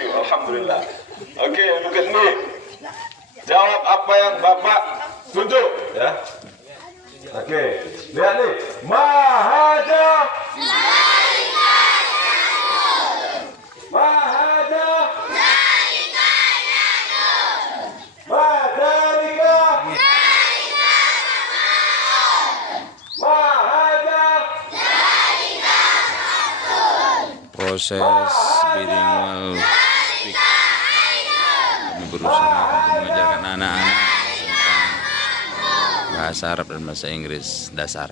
you. Alhamdulillah. Oke, look at me. Jawab apa yang Bapak tunjuk, ya. Oke, lihat nih. Mahaja. Mahaja. Madarika. Mahaja. Proses bilingual speak. Kami berusaha untuk mengajarkan anak-anak tentang bahasa Arab dan bahasa Inggris dasar.